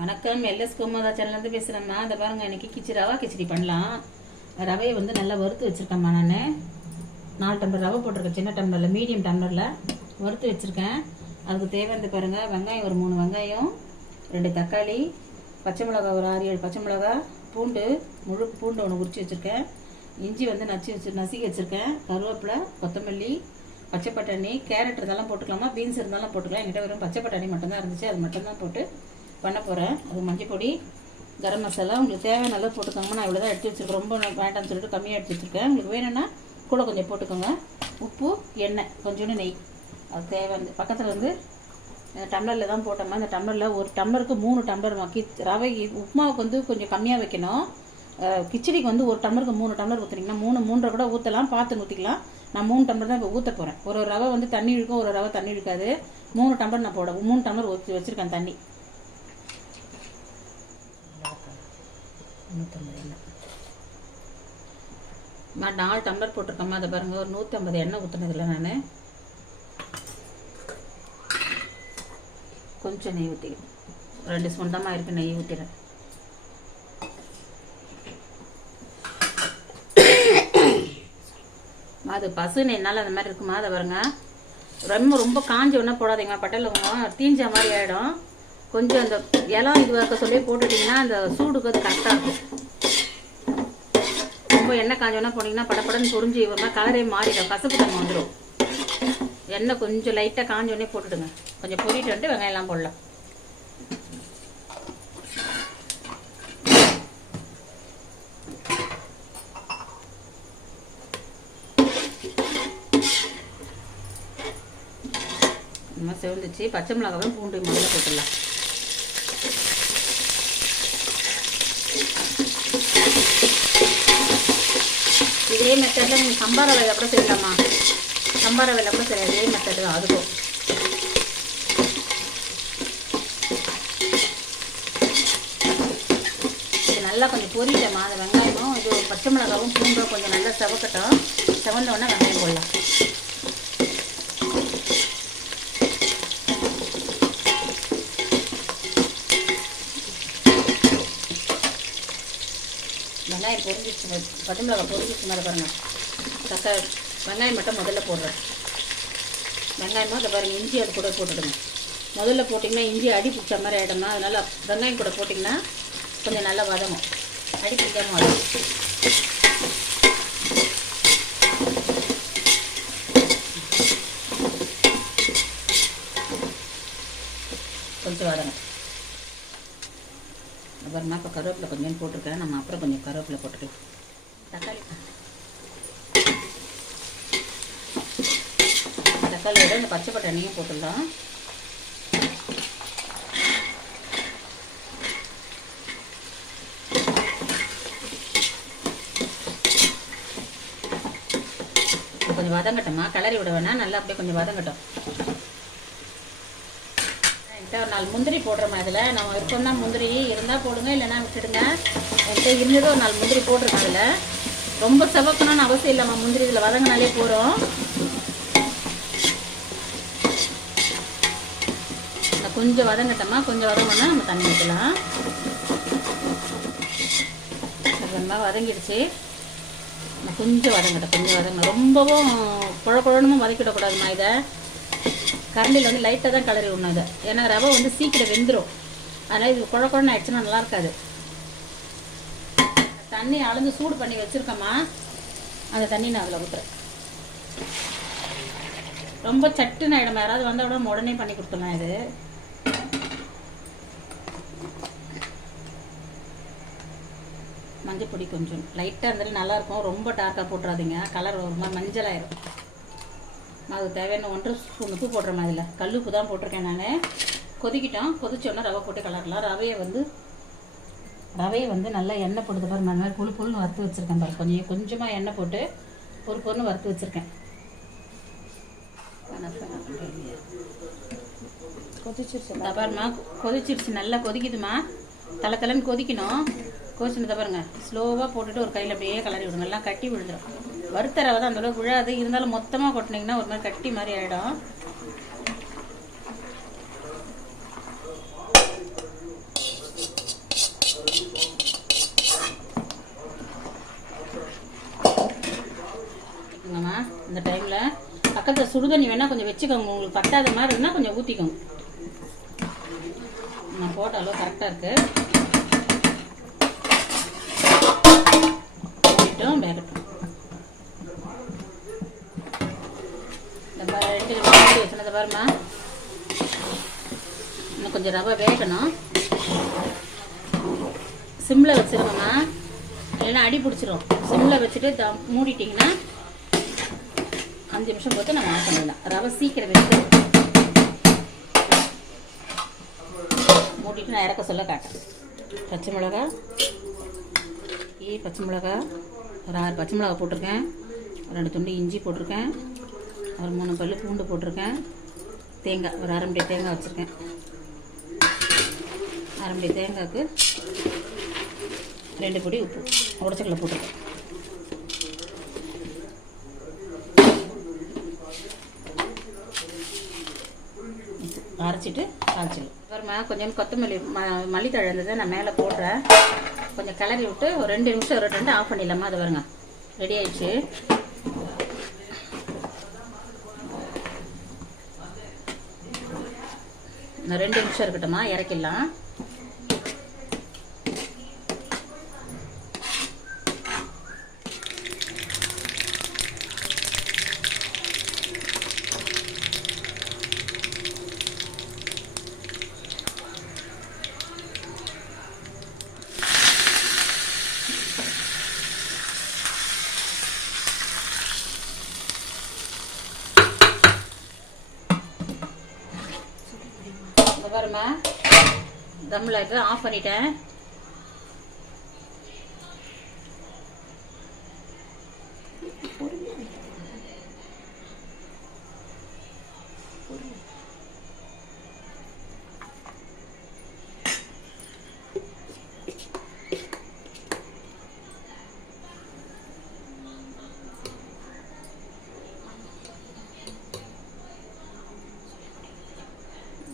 வணக்கம். எல்எஸ் கோமதா சேனல்லேருந்து பேசுகிறேம்மா அதை பாருங்க இன்னைக்கு கிச்சி ரவா கிச்சடி பண்ணலாம். ரவையை வந்து நல்லா வறுத்து வச்சுருக்கேம்மா நான். நாலு டம்ளர் ரவை போட்டிருக்கேன். சின்ன டம்ளரில் மீடியம் டம்ளரில். வறுத்து வச்சுருக்கேன். அதுக்கு தேவையானது பாருங்கள் வெங்காயம் ஒரு மூணு வெங்காயம் ரெண்டு தக்காளி பச்சை மிளகா ஒரு ஆறு ஏழு பச்சை மிளகா பூண்டு முழு பூண்டு ஒன்று உரிச்சு வச்சுருக்கேன். இஞ்சி வந்து நச்சு வச்சு நசுக்கி வச்சுருக்கேன். கருவேப்பிலை கொத்தமல்லி பச்சை பட்டாணி கேரட் இருந்தாலும் போட்டுக்கலாமா? பீன்ஸ் இருந்தாலும் போட்டுக்கலாம். என்கிட்ட வெறும் பச்சை பட்டாணி மட்டும்தான் இருந்துச்சு. அது மட்டும்தான் போட்டு பண்ண போகிறேன் அது மஞ்சள் பொடி கரம் மசாலா. உங்களுக்கு தேவையான அளவு போட்டுக்கோங்க. நான் இவ்வளோ தான் எடுத்து வச்சுருக்கேன். ரொம்ப வேண்டாம்னு சொல்லிட்டு கம்மியாக எடுத்து வச்சுருக்கேன். உங்களுக்கு வேணும்னா கூட கொஞ்சம் போட்டுக்கோங்க. உப்பு எண்ணெய் கொஞ்சோண்டு நெய். அது தேவையான பக்கத்தில் வந்து டம்ளரில் தான் போட்டோம்னா இந்த டம்ளரில் ஒரு டம்ளருக்கு மூணு டம்ளர் மக்கி ரவை உப்புமாவுக்கு வந்து கொஞ்சம் கம்மியாக வைக்கணும். கிச்சடிக்கு வந்து ஒரு டம்ளருக்கு மூணு டம்ளர் ஊற்றுனீங்கன்னா மூணு மூன்றரை கூட ஊற்றலாம் பார்த்து ஊற்றிக்கலாம் நான் மூணு டம்ளர் தான் இப்போ ஊற்ற போகிறேன் ஒரு ஒரு ரவை வந்து தண்ணி இழுக்கும். ஒரு ரவை தண்ணி இழுக்காது. மூணு டம்ளர் நான் போட மூணு டம்ளர் ஊற்றி வச்சுருக்கேன் தண்ணி. நூற்றம்பது எண்ணெய் நான் நாலு டம்ளர் போட்டிருக்கோம்மா அதை பாருங்க ஒரு நூற்றம்பது எண்ணெய் ஊற்றுனதில்ல நான். கொஞ்சம் நெய் ஊற்றிக்கிறேன் ரெண்டு ஸ்பூன் தான் இருக்கு நெய் ஊற்றிடுறேன் அது பசு நெய்னால அந்த மாதிரி இருக்குமா அதை பாருங்க. ரொம்ப ரொம்ப காஞ்ச உடனே போடாதீங்க பட்டலவங்க தீஞ்ச மாதிரி ஆகிடும் கொஞ்சம் அந்த இலம் இது இருக்க சொல்லி போட்டுட்டிங்கன்னா அந்த சூடுக்கு அது கரெக்டாக இருக்கும். ரொம்ப எண்ணெய் காஞ்சோன்னா போனீங்கன்னா படப்படன்னு பொரிஞ்சு ஒரு மாதிரி கலரே மாறிடும் கசப்பு தன்மை வந்துடும் எண்ணெய் கொஞ்சம் லைட்டாக காஞ்சோடனே போட்டுடுங்க. கொஞ்சம் பொரிட்டு வந்துட்டு வெங்காயம்லாம் போடலாம். நம்ம செவந்துச்சு. பச்சை மிளகாவும் பூண்டு முதல்ல போட்டுடலாம். அதே மெத்தடில் நீங்கள் சம்பார வேலை கூட செய்யலாமா? சம்பார வேலை கூட செய்யலாம். அதே மெத்தடு தான். அதுக்கும் நல்லா கொஞ்சம் பொரியலம்மா அந்த வெங்காயமும் இது பச்சை மிளகாவும் பூண்டும் கொஞ்சம் நல்லா செவக்கட்டும். செவந்தோடனே வெங்காயம் போடலாம். வெங்காயம் பொரிஞ்சிச்சு பச்சை மிளகாய் பொரிஞ்சிச்சு மேலே பாருங்க. தக்காளி வெங்காயம் மட்டும் முதல்ல போடுறேன். வெங்காயமும் அதை பாருங்கள் இஞ்சி அது கூட போட்டுடுங்க. முதல்ல போட்டிங்கன்னா இஞ்சி அடி பிடிச்ச மாதிரி ஆகிடும்னா அதனால் வெங்காயம் கூட போட்டிங்கன்னா கொஞ்சம் நல்லா வதங்கும். அடி பிடிக்காமல் வதங்கும். கொஞ்சம் வதங்கும். அப்புறமா இப்போ கருவேப்பிலை கொஞ்சம் போட்டிருக்கேன். நம்ம அப்புறம் கொஞ்சம் கருவேப்பிலை போட்டுக்கலாம். தக்காளி. தக்காளியோட இந்த பச்சை பட்டாணியும் போட்டுடலாம். கொஞ்சம் வதங்கட்டும்மா. கிளறி விட வேணாம். நல்லா அப்படியே கொஞ்சம் வதங்கட்டும். ஒரு நாலு முந்திரி போடுறோம் அதில் நம்ம விருப்பம் தான் முந்திரி இருந்தால் போடுங்க இல்லைன்னா விட்டுடுங்க. என்கிட்ட இருந்தது ஒரு நாலு முந்திரி போட்டிருக்கோம் அதில் ரொம்ப செவக்கணும்னு அவசியம் இல்லைம்மா முந்திரி இதில் வதங்கினாலே போகிறோம் கொஞ்சம் வதங்கட்டம்மா கொஞ்சம் வதங்கினா நம்ம தண்ணி ஊற்றலாம் வதங்கிடுச்சு. நான் கொஞ்சம் வதங்கட்டும் கொஞ்சம் வதங்க ரொம்பவும் குழ குழனும் வதக்கிடக்கூடாதும்மா இதை. கரண்டியில் வந்து லைட்டாக தான் கலரி விடணும் அதை ஏன்னா ரவை வந்து சீக்கிரம் வெந்துடும் அதனால் இது குழ குழன்னு ஆயிடுச்சுன்னா நல்லா இருக்காது. தண்ணி அளந்து சூடு பண்ணி வச்சுருக்கேம்மா. அந்த தண்ணி நான் அதில் ஊற்றுறேன் ரொம்ப சட்டுன்னு ஆகிடும் யாராவது வந்தால் கூட உடனே பண்ணி கொடுத்துடலாம் இது. மஞ்சள் பொடி கொஞ்சம். லைட்டாக இருந்தாலும் நல்லாயிருக்கும் ரொம்ப டார்க்காக போட்டுறாதீங்க. கலர் ஒரு மாதிரி மஞ்சள் ஆயிரும். நான் அது தேவையான ஒன்றரை ஸ்பூன் உப்பு போடுறேன் அதில் கல் உப்பு தான் போட்டிருக்கேன் நான். கொதிக்கிட்டோம் கொதிச்சோடனே ரவை போட்டு கலரலாம். ரவையை வந்து ரவையை வந்து நல்லா எண்ணெய் போட்டு பாருங்க அந்த மாதிரி புழு புழுன்னு வறுத்து வச்சுருக்கேன் பாரு. கொஞ்சம் கொஞ்சமாக எண்ணெய் போட்டு ஒரு பொண்ணு வறுத்து வச்சுருக்கேன். கொதிச்சிருச்சு. பாருமா கொதிச்சிருச்சு. நல்லா கொதிக்குதுமா தலை தலைன்னு கொதிக்கணும். கோச்சினத்தை பாருங்கள் ஸ்லோவாக போட்டுட்டு ஒரு கையில் அப்படியே கலரி விடுங்க. எல்லாம் கட்டி விழுந்துடும் வறுத்த ரவை தான் அந்தளவுக்கு விழாது. இருந்தாலும் மொத்தமாக கொட்டினீங்கன்னா ஒரு மாதிரி கட்டி மாதிரி ஆகிடும் இந்த டைமில் பக்கத்தில் சுடுதண்ணி வேணால் கொஞ்சம் வச்சுக்கோங்க. உங்களுக்கு பத்தாத மாதிரி இருந்தால் கொஞ்சம் ஊற்றிக்கோங்க நான் போட்டாலும் கரெக்டாக இருக்குது பாருமா இன்னும் கொஞ்சம் ரவை வேகணும். சிம்மில் வச்சிருங்கம்மா. இல்லைன்னா அடி பிடிச்சிரும். சிம்மில் வச்சுட்டு த மூடிட்டிங்கன்னா அஞ்சு நிமிஷம் போட்டு நம்ம ஆஃப் பண்ணிடலாம். ரவை சீக்கிரம் வச்சு மூடிட்டு நான் இறக்க சொல்ல காட்டேன் பச்சை மிளகா. ஏ பச்சை மிளகா. ஒரு ஆறு பச்சை மிளகா போட்டிருக்கேன். ரெண்டு துண்டு இஞ்சி போட்டிருக்கேன். ஒரு மூணு பல்லு பூண்டு போட்டிருக்கேன். தேங்காய் ஒரு அரை தேங்காய் வச்சுருக்கேன். அரை தேங்காய்க்கு ரெண்டு பொடி உப்பு. உடச்சக்கல போட்டுருக்கேன். அரைச்சிட்டு காய்ச்சிடும் அப்புறமா கொஞ்சம் கொத்தமல்லி ம மல்லித்தழை இருந்ததை நான் மேலே போடுறேன். கொஞ்சம் கிளறி விட்டு ஒரு ரெண்டு நிமிஷம் ஒரு ரெண்டு ஆஃப் பண்ணிடலாமா? அது வருங்க ரெடி ஆயிடுச்சு. ரெண்டு நிமிஷம் இருக்கட்டுமா? இறக்கிடலாம் இந்த பாருமா தம்மில் இப்போ ஆஃப் பண்ணிட்டேன்.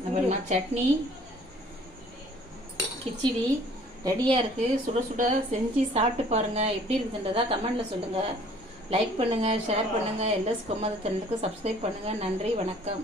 அப்புறமா சட்னி. கிச்சடி ரெடியாக இருக்குது சுட சுட செஞ்சு சாப்பிட்டு பாருங்கள் எப்படி இருக்குன்றதா கமெண்டில் சொல்லுங்கள் லைக் பண்ணுங்கள் ஷேர் பண்ணுங்கள் எல்எஸ் கொம்மது சேனலுக்கு சப்ஸ்கிரைப் பண்ணுங்கள் நன்றி வணக்கம்.